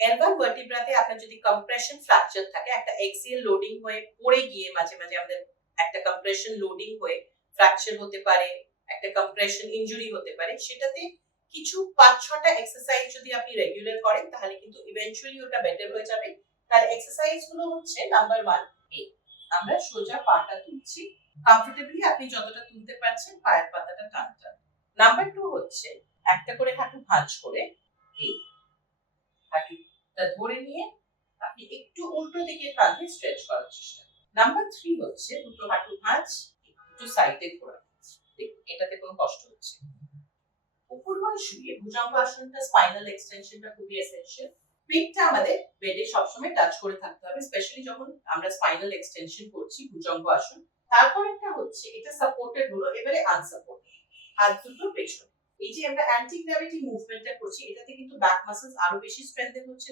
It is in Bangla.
এলবার ভার্টিব্রাতে আপনার যদি কম্প্রেশন ফ্র্যাকচার থাকে, একটা এক্সিএল লোডিং হয়ে পড়ে গিয়ে মাঝে মাঝে আমাদের একটা কম্প্রেশন লোডিং হয়ে ফ্র্যাকচার হতে পারে, একটা কম্প্রেশন ইনজুরি হতে পারে, সেটাতে কিছু পাঁচ ছটা এক্সারসাইজ যদি আপনি রেগুলার করেন, তাহলে কিন্তু ইভেন্চুয়ালি ওটা বেটার হয়ে যাবে। তার এক্সারসাইজগুলো হচ্ছে নাম্বার ওয়ান এই আমরা সোজা পাটা তুলছি। কমফোর্টেবলি আপনি যতটা তুলতে পারছেন, পায়ের পাতাটা টান টান নাম্বার টু হচ্ছে, একটা করে হাঁটু ভাঁজ করে হাঁটুটা ধরে নিয়ে আপনি একটু উল্টো দিকে কাঁধে স্ট্রেচ করার চেষ্টা নাম্বার থ্রি হচ্ছে দুটো হাঁটু ভাঁজ, একটু সাইডে ঘোরা। এটাতে কোনো কষ্ট হচ্ছে উপর হয়ে শুয়ে ভুজঙ্গ আসনটা স্পাইনাল এক্সটেনশনটা খুবই এসেনশিয়াল পিঠটা আমাদের বেডে সবসময় টাচ করে থাকতে হবে স্পেশালি যখন আমরা স্পাইনাল এক্সটেনশন করছি, ভুজঙ্গ আসন। তারপরেরটা হচ্ছে, এটা সাপোর্টেড হলো, এবারে আনসাপোর্টেড হাত দুটো পেছনে। এই যে আমরা অ্যান্টি গ্র্যাভিটি মুভমেন্টটা করছি, এটাতে কিন্তু ব্যাক মাসলস আরও বেশি স্ট্রেংথেন হচ্ছে।